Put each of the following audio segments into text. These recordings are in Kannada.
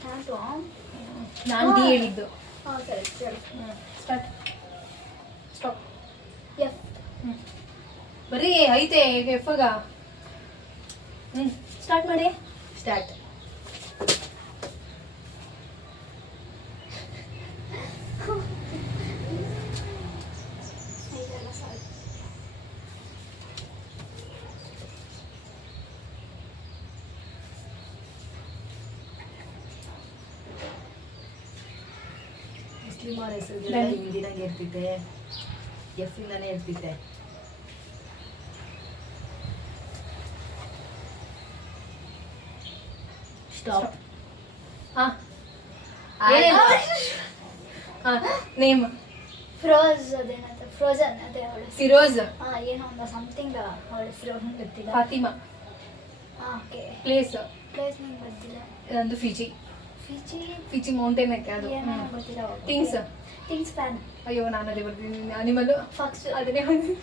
ಸ್ಟಾರ್ಟು ನಾನು ಡಿ ಹೇಳಿದ್ದು. ಹಾಂ ಸರಿ ಸರಿ ಸ್ಟಾರ್ಟ್. ಸ್ಟಾಪ್. ಎಫ್. ಬರೀ ಐತೆ ಎಫ್ಗ. ಸ್ಟಾರ್ಟ್ ಮಾಡಿ. ಸ್ಟಾರ್ಟ್. ಮುಸ್ಲಿಮರ ಹೆಸರುಗೆಲ್ಲ ಹಿಂದಿನಾಗೆ ಇರ್ತಿದ್ದೆ, ಎಫ್ ಇಂದಾನೆ ಇರ್ತಿದ್ದೆ. ಸ್ಟಾಪ್. ಹಾ ನೇಮ್. ಫ್ರೋಜ್ ಅದೇನಂತ ಫ್ರೋಜನ್ ಅದೇ ಅವಳು ಫಿರೋಜ್. ಏನೋ ಒಂದು ಸಮಥಿಂಗ್ ಅವಳ ಹೆಸರು ಗೊತ್ತಿಲ್ಲ. ಫಾತಿಮಾ. ಓಕೆ. ಪ್ಲೇಸ್ ನಂಗೆ ಗೊತ್ತಿಲ್ಲ. ನಂದು ಫಿಜಿ. ಫಿಜಿ ಮೌಂಟೇನ್ ಐತೆ ಅದು. ಗೊತ್ತಿಲ್ಲ. Things fan. ಅಯ್ಯೋ ನಾನು ಅದೇ ಬರ್ತೀನಿ. Animal fox. ಅದನ್ನೇ 20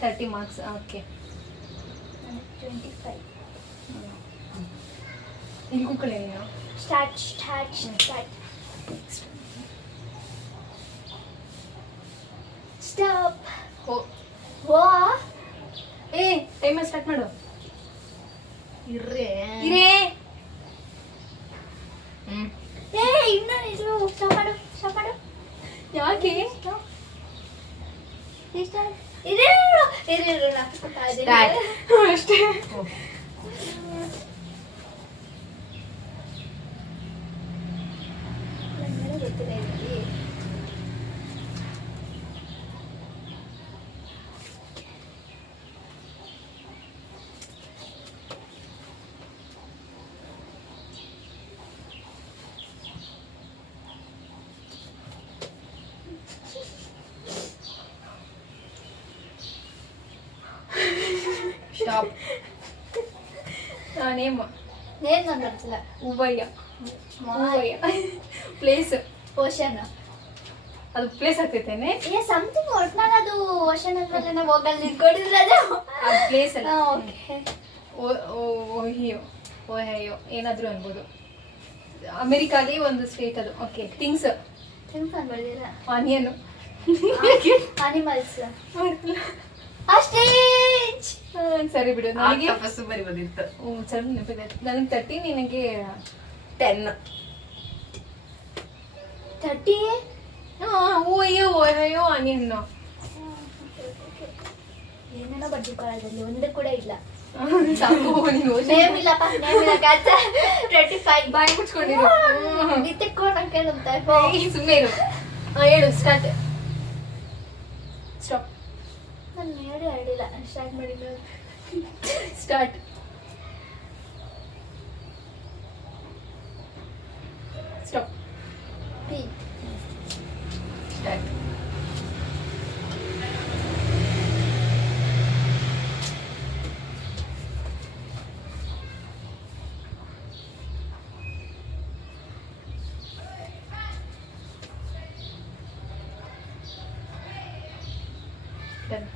30 ಮಾರ್ಕ್ಸ್. ಓಕೆ 25. ಇಲ್ಲಿ ಕೂತ್ಕೊಳ್ಳಿ ನೀನು. ಸ್ಟಾರ್ಟ್. ಸ್ಟಾಪ್. ವಾ ಟೈಮರ್ ಸ್ಟಾರ್ಟ್ ಮಾಡು. ಇರೇ ಇನ್ನೂ ಸ್ಟಾಪ್ ಮಾಡು. ಯಾಕೆ? ಅಷ್ಟೇ. ಸ್ಟಾಪ್. ನೇಮ್ ನಂಗೆ ಗೊತ್ತಿಲ್ಲ. ಉಭಯ. Place ocean. ಅದು ಪ್ಲೇಸ್ ಆಗ್ತೈತೇನೆ. ಸಮಥಿಂಗ್ ಒಟ್ನಾಗ ಅದು ಓಷನ್ ಅಂದ್ಮೇಲೆ ನಾವು ಹೋಗಲ್ಲಿ ನಿಂತ್ಕೊಂಡಿದ್ರೆ ಅದು ಪ್ಲೇಸ್ ಅಲ್ಲ. ಓಕೆ. ಓಹ್ಯೋ ಏನಾದರೂ ಅನ್ಬೋದು. ಅಮೆರಿಕಾಲಿ ಒಂದು ಸ್ಟೇಟ್ ಅದು. ಓಕೆ. ಥಿಂಗ್ಸ್ ತಿಳ್ಕೊಂಡ್ಬರ್ದಿಲ್ಲ. ಆನಿಯನ್. ಅನಿಮಲ್ಸ್. ಅಷ್ಟೇ. ಸರಿ ಬಿಡು. ನನಗೆ ಫಸ್ಟ್ ಬರಿಬೋದಿತ್ತು. ಸ್ವಲ್ಪ ನೆನಪಿದೆ. ನನಗೆ 30, ನಿನಗೆ 10. 30. ಓಹ್ಯೋ ಆನಿಯನ್. ಏನೇನೋ ಬರ್ದಿಕೊಳ್ಳೋದ್ರಲ್ಲಿ ಒಂದು ಕೂಡ ಇಲ್ಲ. ಸಾಕು ನೀನು. ನೇಮ್ ಇಲ್ಲಪ್ಪ. 25. ಬಾಯಿ ಮುಚ್ಕೊಂಡಿರು. ಬಿತ್ತಿಟ್ಕೊಂಡಂಗೆ ಸುಮ್ಮನೆ ಇರು. ಹೇಳು. ಸ್ಟಾರ್ಟ್. ಸ್ಟಾಪ್. ನಾನು ಹೇಳಿಲ್ಲ. ಸ್ಟಾರ್ಟ್ ಮಾಡಿದ್ದು. Start. Stop. P. Start. Done.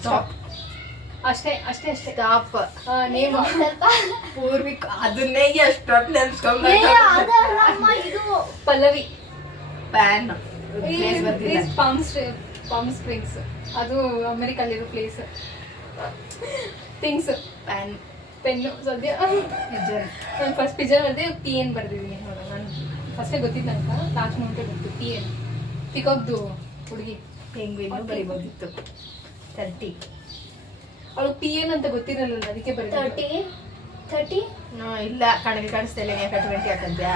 Stop. ಅಷ್ಟೇ. ಸ್ಟಾಪ್. ನೇಮ್ ಪೂರ್ವಿಕ. ಅದನ್ನೇ ಎಷ್ಟೊತ್ತು ನೆನ್ಸ್ಕೊಂಡ್ ಇದು ಪಲ್ಲವಿ. ಪ್ಯಾನ್. Palm springs. ಅದು ಅಮೆರಿಕಲ್ಲಿರೋ ಪ್ಲೇಸ್. ಥಿಂಗ್ಸ್. ಪೆನ್ನು. ಸದ್ಯ ನಾನು ಫಸ್ಟ್ ಪಿಜನ್ ಬರ್ದೆ PN ಬರ್ದಿದ್ದೀನಿ. ನೋಡ ನಾನು ಫಸ್ಟೇ ಗೊತ್ತಿದ್ದು ನಂಗೆ. ಲಾಸ್ಟ್ ಮೂಮೆಂಟೇ ಗೊತ್ತು. PN ಪಿಕಾಕ್ದು ಹುಡುಗಿ. ಪೆಂಗ್ವಿನ್ ಬರಿಬೋದಿತ್ತು. 30. ಅವಳು PN ಅಂತ ಗೊತ್ತಿರಲಿಲ್ಲ, ಅದಕ್ಕೆ ಬರೀ 30. ಇಲ್ಲ ಕಣಗೆ ಕಾಣಿಸ್ತಾ ಇಲ್ಲ. ಯಾಕೆ 20 ಹಾಕಂತ್ಯಾ?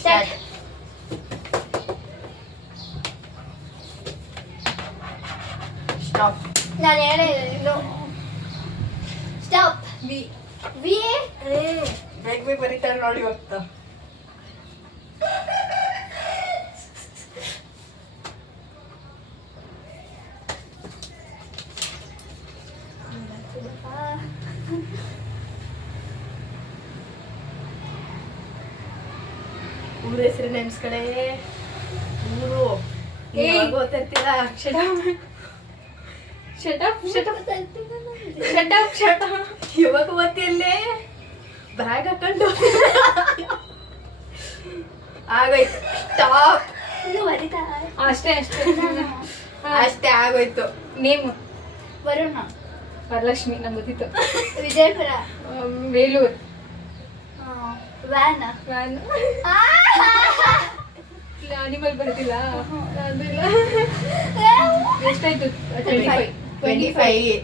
ಸ್ಟಾರ್ಟ್. ಸ್ಟಾಪ್. ನಾನು ಹೇಳಿಲ್ಲ. ಸ್ಟಾಪ್. ವಿ. ಬೇಗ ಬರೀತಾರೆ ನೋಡಿ ಹೋಗ್ತಾ. ಊರ ಹೆಸರು ನೆನ್ಸ್ಕಡೆ. ಊರು ಗೊತ್ತಿರ್ತೀರ. ಇವಾಗ ಗೊತ್ತಿಲ್ಲೇ ಬ್ಯಾಗ್ ಹಾಕೊಂಡು ಆಗೋಯ್ತು. ಸ್ಟಾಪ್. ಅಷ್ಟೇ ಅಷ್ಟೇ ಆಗೋಯ್ತು. ನೇಮ್ ವರುಣ. ವರಲಕ್ಷ್ಮಿ, ನಂಗೆ ಗೊತ್ತಿತ್ತು. ವಿಜಯಪುರ. ಬೇಲೂರು. ವ್ಯಾನ್. ಅನಿಮಲ್ ಬರ್ತಿಲ್ಲ. ಅದಿಲ್ಲ. ಎಷ್ಟಾಯ್ತು? 25.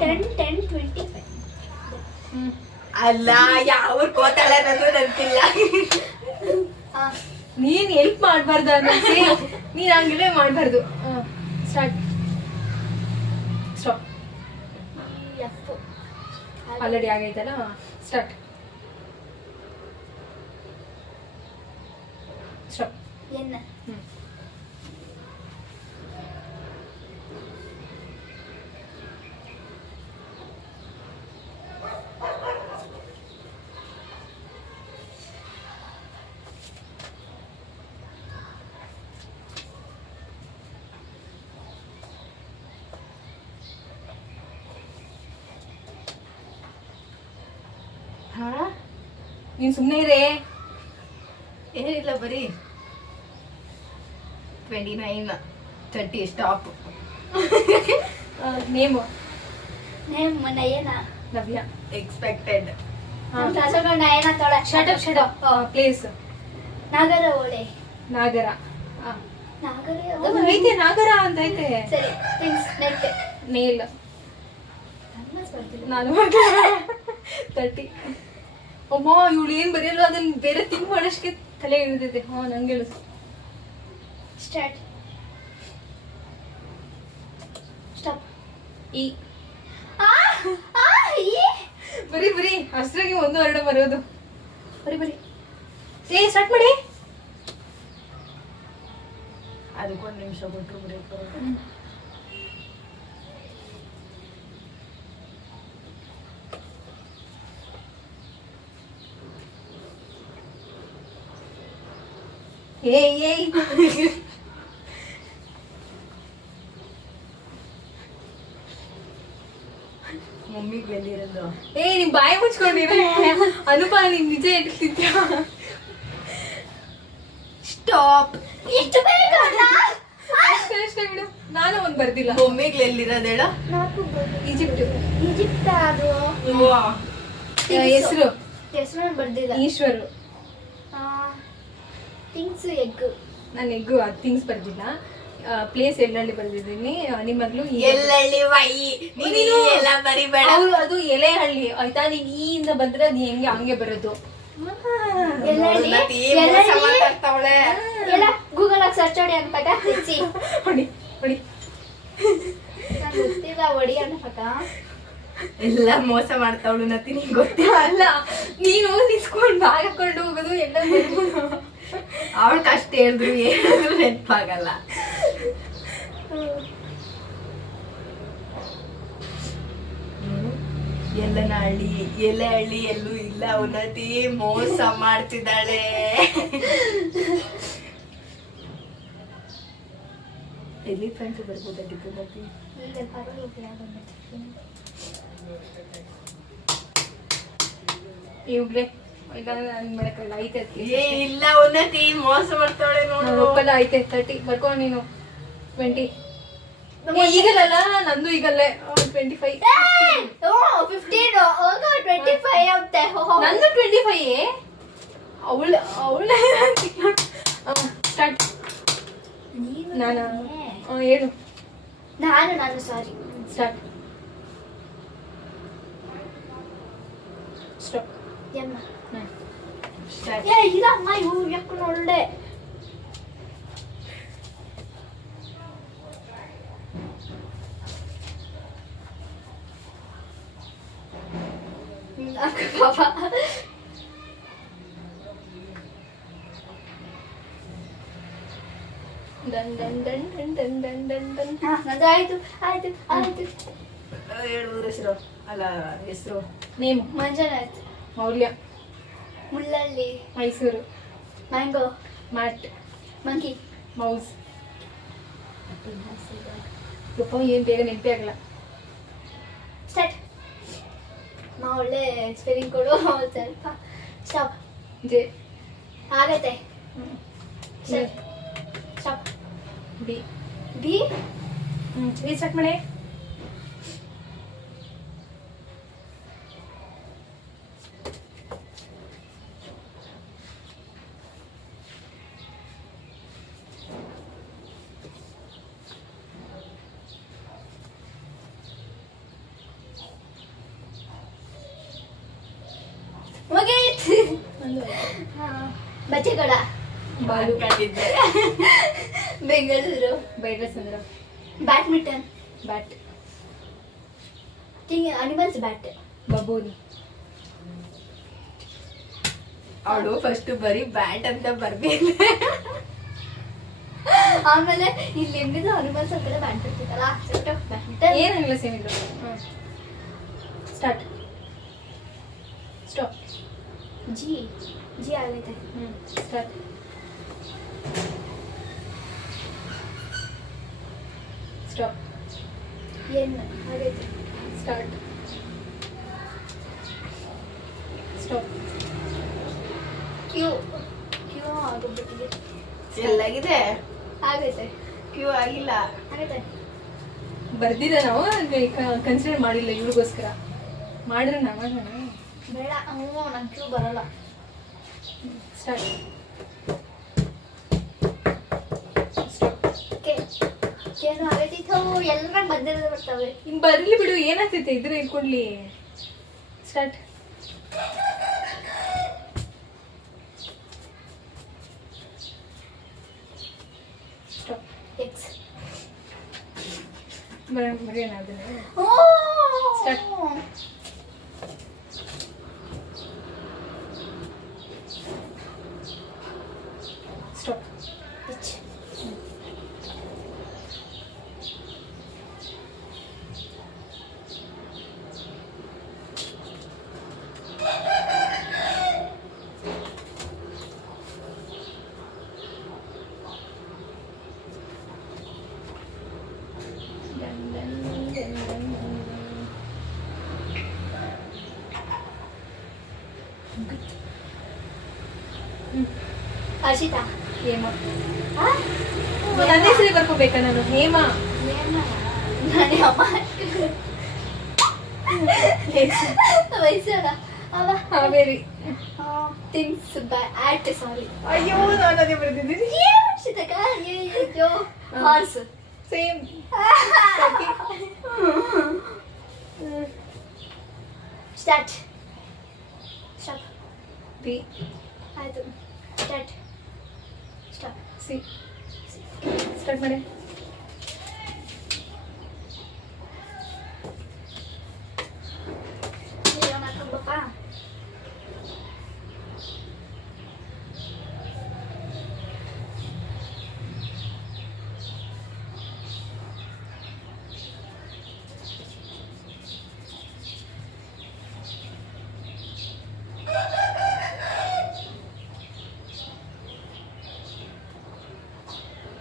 10, 25. ಅಲ್ಲ, ಯಾವ ಕೋತಾಳೆ ಅನ್ನೋದು ನೆನಪಿಲ್ಲ. ನೀನ್ ಹೆಲ್ಪ್ ಮಾಡ್ಬಾರ್ದು ಅನ್ನಿಸಿ, ನೀನ್ ಹಂಗಿಲ್ಲೇ ಮಾಡ್ಬಾರ್ದು. ಸ್ಟಾರ್ಟ್. ಸ್ಟಾಪ್. ಆಲ್ರೆಡಿ ಆಗೈತಲ್ಲ. ಸ್ಟಾರ್ಟ್. ಸ್ಟಾಪ್. ಎನ್. ನೀನ್ ಸುಮ್ನೆ ಇರೇ. ಏನಿಲ್ಲ, ಬರೀ 29, 30. Stop. Name Nayana. Navya. Expected. Nayana ತೊಳೆ. ಶಟಪ್. ಪ್ಲೇಸ್ ನಾಗರಹೊಳೆ. ನಾಗರ. ನಾಗರ ಐತೆ, ನಾಗರ ಅಂತ ಐತೆ. ಸರಿ. ಥಿಂಗ್ಸ್. ನೆಟ್. ನೇಲ್. ನಾನು 30. ಅಮ್ಮ, ಇವಳು ಏನ್ ಬರೆಯಲ್ಲ, ಅದನ್ನ ಬೇರೆ ಥಿಂಕ್ ಮಾಡೋಷ್ಟಕ್ಕೆ ತಲೆ ಇಳಿದೈತೆ. ನಂಗೆ ಹೇಳು. ಸ್ಟಾರ್ಟ್. ಸ್ಟಾಪ್. ಈ. ಬರೀ ಅಷ್ಟ್ರಾಗಿ 1, 2 ಬರೋದು. ಬರೀ ಸ್ಟಾರ್ಟ್ ಮಾಡಿ. ಅದಕ್ಕೊಂದು ನಿಮಿಷ ಕೊಟ್ಟರು ಬ್ರೇಕ್ ಬರೋದು. ಏಯ್ ಮಮ್ಮಿಗೆ ಬಂದಿರೋದು. ನಿಮ್ ಬಾಯಿ ಮುಚ್ಕೊಂಡಿರ. ಅನುಪ, ನೀನ್ ನಿಜ ಇಟ್ತಿದ್ಯಾ? ಸ್ಟಾಪ್. ಎಷ್ಟು ಬೇಗ? ಅಷ್ಟೇ ಬಿಡು. ನಾನು ಒಂದ್ ಬರ್ದಿಲ್ಲ. ಮಮ್ಮಿಗೆ ಎಲ್ಲಿರೋದು ಹೇಳ? ಈಜಿಪ್ಟ್. ಈಜಿಪ್ಟ್. ಅದು ಹೆಸರು ಬರ್ದಿಲ್ಲ. ಈಶ್ವರು. ಥಿಂಗ್ಸ್. ಎಗ್. ನಾನು ಎಗ್ಗು ಅದು ಥಿಂಗ್ಸ್ ಬರ್ದಿಲ್ಲ. ಪ್ಲೇಸ್ ಎಲ್ಲಹಳ್ಳಿ ಬರ್ದಿದ್ದೀನಿ. ನಿಮ್ಮಗ್ಲು ಎಲ್ಲಹಳ್ಳಿ ಎಲ್ಲ ಬರಿಬೇಡ. ಅದು ಎಲೆಹಳ್ಳಿ ಆಯ್ತಾ. ನೀನ್ ಈಯಿಂದ ಬಂದ್ರೆ ಅದು ಹೆಂಗೆ ಹಂಗೆ ಬರೋದು. ಗೂಗಲ್ ಆಗಿ ಸರ್ಚ್ ಹೊಡಿ ಅನ್ಪಟ. ಹೊಡಿ. ಗೊತ್ತಿಲ್ಲ, ಹೊಡಿ ಅನ್ಪಟ. ಎಲ್ಲ ಮೋಸ ಮಾಡ್ತಾವಳು ನತಿ, ನಿಂಗೆ ಗೊತ್ತಿಲ್ಲ. ಅಲ್ಲ, ನೀನು ನಿಸ್ಕೊಂಡು ಬಾಗ್ ಹಾಕೊಂಡು ಹೋಗೋದು ಎಲ್ಲ. ಅವಳು ಕಷ್ಟ ಹೇಳಿದ್ರು ಏನಾದ್ರು ನೆನಪಾಗಲ್ಲ. ಎಲ್ಲನಹಳ್ಳಿ, ಎಲೆಹಳ್ಳಿ ಎಲ್ಲೂ ಇಲ್ಲ. ಉನ್ನತಿ ಮೋಸ ಮಾಡ್ತಿದ್ದಾಳೆ. ಎಲಿಫೆಂಟ್ ಬರ್ಬೋದಾಗಿತ್ತು ನತಿ. ಇವ್ರೆ ಐತೆ. ಇಲ್ಲ ಉನ್ನತಿ ಮೋಸ ಮಾಡ್ತಾಳೆ ನೋಡು. ಐತೆ 30. ಬರ್ಕೊ ನೀನು. 20. ಈಗಲ್ಲ, ನಂದು ಈಗಲ್ಲೇ 25. 15. ನಂದು 25. ಅವಳ ಸ್ಟಾರ್ಟ್. ನಾನು ಹೇಳು. ನಾನು ಸಾರಿ. ಸ್ಟಾರ್ಟ್. ಸ್ಟಾಪ್. ಎಮ್ಮ. ಸ್ಟಾರ್ಟ್. ಇದಮ್ಮ ಇವು ಯಾಕೆ ಒಳ್ಳೆ. ಪಾಪ. ಆಯ್ತು. ಊರ ಹೆಸರು ಅಲ್ಲ, ಹೆಸರು name. Manjunath. Maulya. Mullahalli. Mysuru. Mango. Mat. Monkey. Mouse. ಯಪ್ಪ ಏನು ಬೇಗ ನೆನಪೇ ಆಗಲ್ಲ. ಸ್ಟಾರ್ಟ್. ಒಳ್ಳೆ ಸ್ಪೆಲ್ಲಿಂಗ್ ಕೊಡು ಸ್ವಲ್ಪ. ಸ್ಟಾಪ್. ಜೆ. ಆಗತ್ತೆ. Stop. B. B. B start ಮಾಡಿ. ಮುಗೀತು. Bachegowda. Balu. Bengaluru. Byrasandra. Badminton. Bat. Animals bat. Baboon. ಅವಳು ಫಸ್ಟ್ ಬರೀ ಬ್ಯಾಟ್ ಅಂತ ಬರ್ದಿಲ್ಲ. ಆಮೇಲೆ ಇಲ್ಲಿ ಹೆಂಗಿದ್ರು ಅನಿಮಲ್ಸ್ ಅಂತ ಬ್ಯಾಟ್ ಇರ್ತಿತ್ತಲ್ಲ ಬ್ಯಾಡ್ಮಿಂಟನ್. ಏನಿಲ್ಲ ಸೇಮ್ ಇದ್ರು. ಸ್ಟಾರ್ಟ್. ಸ್ಟಾಪ್. ಜಿ. ಜಿ ಆಗೈತೆ. ಸ್ಟಾರ್ಟ್. ಸ್ಟಾಪ್. ಎನ್ ಆಗೈತೆ. ಸ್ಟಾರ್ಟ್. ಸ್ಟಾಪ್. ಕ್ಯೂ. ಕ್ಯೂ ಆಗೋಗ್ಬಿಟ್ಟಿದೆ. ಎಲ್ಲಾಗಿದೆ ಆಗೈತೆ. ಕ್ಯೂ ಆಗಿಲ್ಲ. ಆಗೈತೆ. ಬರ್ದಿಲ್ಲ ನಾವು ಕನ್ಸಿಡರ್ ಮಾಡಿಲ್ಲ ಇವ್ರಿಗೋಸ್ಕರ. ಮಾಡಿದ್ರೆ ಮಾಡೋಣ. ಬೇಡ. ನಂಗೆ ಕ್ಯೂ ಬರಲ್ಲ. ಸ್ಟಾರ್ಟ್. ಕೆ. ಕೇನು ಆಗೈತಿತ್ತು. ಎಲ್ಲರ ಮಧ್ಯದಲ್ಲಿ ಬರ್ತವೆ. ಹಿಂಗೆ ಬರಲಿ ಬಿಡು, ಏನಾಗ್ತೈತೆ ಇದ್ರೆ ಇಟ್ಕೊಡ್ಲಿ. ಸ್ಟಾರ್ಟ್. ಸ್ಟಾಪ್. ಎಕ್ಸ್. ಬರೆಯೋಣ ಅದನ್ನೇ. ಸ್ಟಾರ್ಟ್. ಸ್ಟಾಪ್. ಎಚ್. ಹರ್ಷಿತಾ. ಹೇಮ. ಆ? ನನ್ನ ಹೆಸರೇ ಬರ್ಕೋಬೇಕಾ ನಾನು? ಹೇಮ. ನಾನೇ ಅಮ್ಮ. ವಯಸ್ಸಲ್ಲ ಅವ. ಹಾವೇರಿ. ಥಿಂಗ್ಸ್ ಆಟ್. ಸಾರಿ. ಅಯ್ಯೋ ನಾನು ಅದೇ ಬರ್ತಿದ್ದೀನಿ. ಹರ್ಷಿತಕ್ಕ. ಅಯ್ಯೋ. Horse. Same. Start. Stop. B. ಆಯ್ತು. ಸ್ಟಾರ್ಟ್. ಸ್ಟಾಪ್. ಸಿ. ಸ್ಟಾರ್ಟ್ ಮಾಡಿ. ಮಾಡ್ಕೊಂಬಪ್ಪ.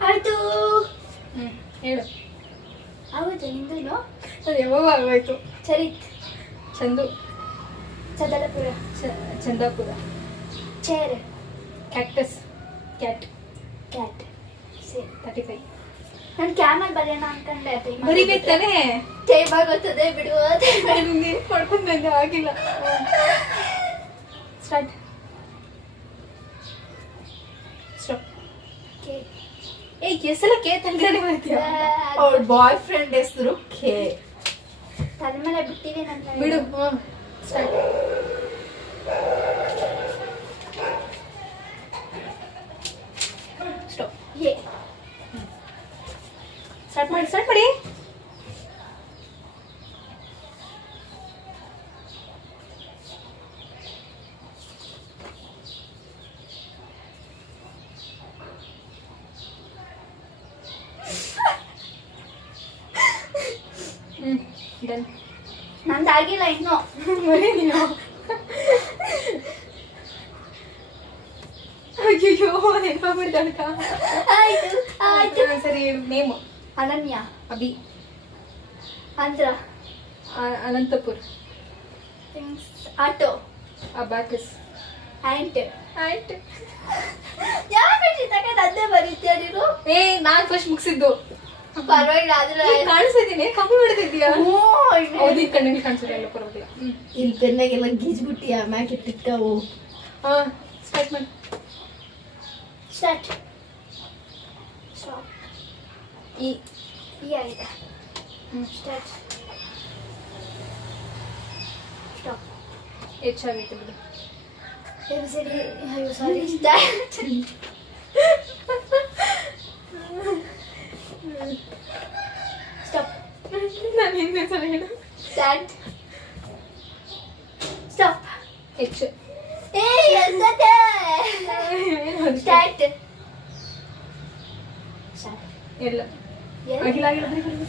ಆಯ್ತು. ಹೇಳು. ಆಗುತ್ತೆ ನಿಂದೇನು? ಅದು ಯಾವಾಗ ಆಗೋಯ್ತು. Charit. Chandu. Chadalapura. Chandapura. Chair. Cactus. Cat. Cat. Same. 35. ನಾನು ಕ್ಯಾಮಲ್ ಬರೆಯೋಣ ಅನ್ಕೊಂಡೆ. ಬರಿಬೇಕು ತಾನೇ? ಟೈಮ್ ಆಗೋತ್ತದೆ ಬಿಡು. ನೀನು ಪಡ್ಕೊಂಡು ಬಂದೆ ಆಗಿಲ್ಲ. ಸ್ಟಾರ್ಟ್. ಸ್ಟಾಪ್. ಕೆ. ಏ ಎಷ್ಟೆಲ್ಲ ಕೆ ತಂಗಾನೆ ಮಾಡ್ತೀಯ? ಅವಳ ಬಾಯ್ ಫ್ರೆಂಡ್ ಹೆಸರು ಕೆ. ತಲೆ ಮೇಲೆ ಬಿಟ್ಟಿದೆ ನನ್ನ. ಬಿಡು. ಸ್ಟಾರ್ಟ್. ಸ್ಟಾಪ್. ಎ. ಸ್ಟಾರ್ಟ್ ಮಾಡಿ. ಸ್ಟಾರ್ಟ್ ಮಾಡಿ. ಡನ್. ನಂದಾಗಿಲ್ಲ ಇನ್ನು. ಅಯ್ಯೋ ನೆನಪಾಗ್ಬಿಡ್ತಾಳಕ್ಕ. ಆಯ್ತು ಆಯ್ತು. ಸರಿ name. Ananya. Abhi. Andhra. Anantapur. Auto. Abacus. Ant. ಆಯ್ತು. ಯಾಕೆ ಅದೇ ಬರೀತೀಯ ನೀನು? ನಾನ್ ಫಸ್ಟ್ ಮುಗಿಸಿದ್ದು. ಪರವಾಗಿಲ್ಲ ಆದ್ರೆ ಕಾಣಿಸ್ತಿದ್ದೀನಿ, ಕಮ್ಮಿ ಮಾಡ್ತಿದ್ಯಾ? ಹ್ಞೂ. ಹೌದು, ಕಣ್ಣಿಗೆ ಕಾಣಿಸಿದೆ, ಎಲ್ಲ ಪರವಾಗಿಲ್ಲ. ಇಲ್ಲಿ ಪೆನ್ನಾಗೆಲ್ಲ ಗೀಜ್ಬಿಟ್ಟಿಯ ಮ್ಯಾಕೆ ತಿಕ್ಕವು. ಸ್ಟಾರ್ಟ್ ಮಾಡಿ. ಸ್ಟಾರ್ಟ್. ಸ್ಟಾಪ್. ಈ ಆಯ್ತಾ? ಸ್ಟಾರ್ಟ್. ಸ್ಟಾಪ್. ಹೆಚ್ಚಾಗೈತೆ ಬಿಡು. ಸರಿ. ಅಯ್ಯೋ ಸಾರಿ. ಸ್ಟಾರ್ಟ್. ಸ್ಟಾಪ್. ನಾನು ಹಿಂದೆ ಸಲ ಹೇಳು. ಸ್ಟಾರ್ಟ್. ಸ್ಟಾಪ್. ಹೆಚ್ಚು. ಎಂತದೆ? ಸ್ಟಾರ್ಟ್. ಸ್ಟಾರ್ಟ್. ಎಲ್ಲ ಆಗಿಲ್ಲ ಆಗಿಲ್ಲ ಬರೀ ಬರೀ.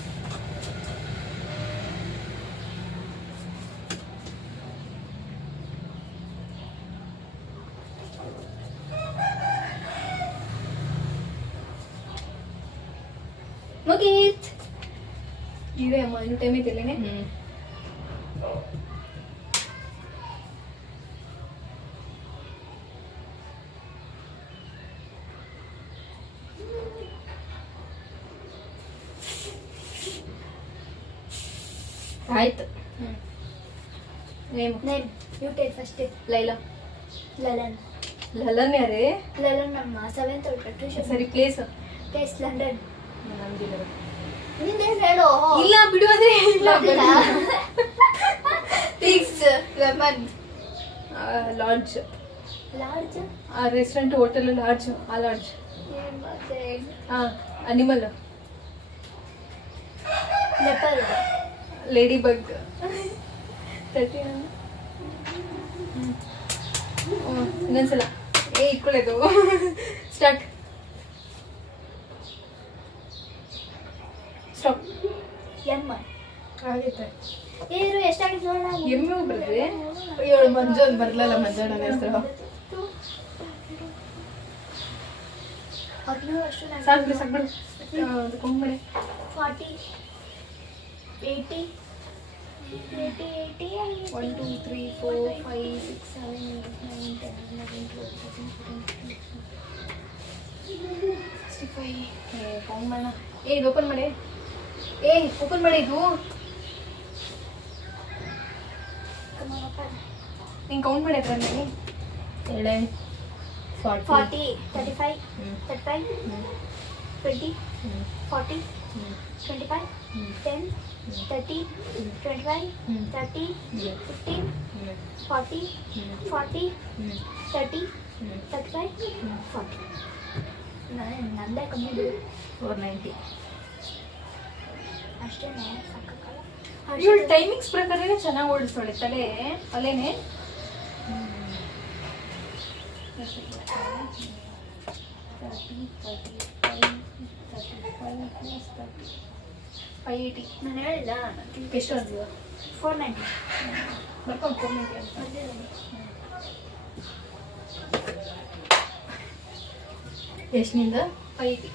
ಮುಗೀತ್. ಇದೆ ಅಮ್ಮ, ಇನ್ನು ಟೈಮ್ ಐತಿಲ್ಲೇನೆ. ಆಯ್ತು. Name. Name. You take first. Laila. Lalan. Lalan ಯಾರೇ? ಲಲನ್ ನಮ್ಮ 7th ಟ್ಯೂಷನ್. ಸರಿ, ಪ್ಲೇಸ್. Place London. ನಮ್ದಿಲ್ಲ. ನಿಂದೇನು ಹೇಳು? ಇಲ್ಲ ಬಿಡು, ಅಂದ್ರೆ ಇಲ್ಲ. Fix. Lemon. Lodge. Large. Restaurant, hotel, lodge. ಆ ಲಾಡ್ಜ್. ಏನು ಮತ್ತೆ? ಅನಿಮಲ್. ಲೆಪರ್ಡ್. Lady bug. ಇನ್ನೊಂದ್ಸಲ. ಇಟ್ಕೊಳ್ಳೋದು. ಸ್ಟಾರ್ಟ್. ಸ್ಟಾಪ್. ಎಮ್ಮ. ಆಗೈತೆ. ಏರು ಎಷ್ಟಾಗಿತ್ತು ನೋಡೋಣ. ಎಮ್ಮೆ ಬರ್ತದೆ. ಇವಳು ಮಂಜು ಅಂತ ಬರ್ಲಲ್ಲ, ಮಂಜಣ್ಣನ ಹೆಸರು. 19 ಅಷ್ಟು. ಸಾಕು ಸಾಕ್ಬಿಡು. ಕೌಂಟ್ ಮಾಡಿ. 40 80 80 1 2 3 4 5 6 7 8 9 10 11 12 13 14 15 65. ಕೌಂಟ್ ಮಾಡೋಣ. ಇದು ಓಪನ್ ಮಾಡಿ. ಓಪನ್ ಮಾಡಿ. ಇದು ನೀನು ಕೌಂಟ್ ಮಾಡಿ ಅದ್ರ ಮೇಲೆ. ಹೇಳೆ. 40 35 35 20 40 25 10 30 25 30 15 40 40 30 35 40. ನಂದೇ ಕಮ್ಮಿ ಬಿಡು. 490. ಅಷ್ಟೇ ಸಾಕಾಗಲ್ಲ. ಇವಳು ಟೈಮಿಂಗ್ಸ್ ಪ್ರಕಾರನೇ ಚೆನ್ನಾಗಿ ಓಡಿಸ್ತಾಳೆ ತಲೆ ಅಲ್ಲೇನೆ. 580. ನಾನು ಹೇಳಿಲ್ಲ. ಎಷ್ಟು ಅಂತೀವ? 490. ಬರ್ಕೊಂಡು 490 ಅಂತ. ಎಷ್ಟನಿಂದ? 580.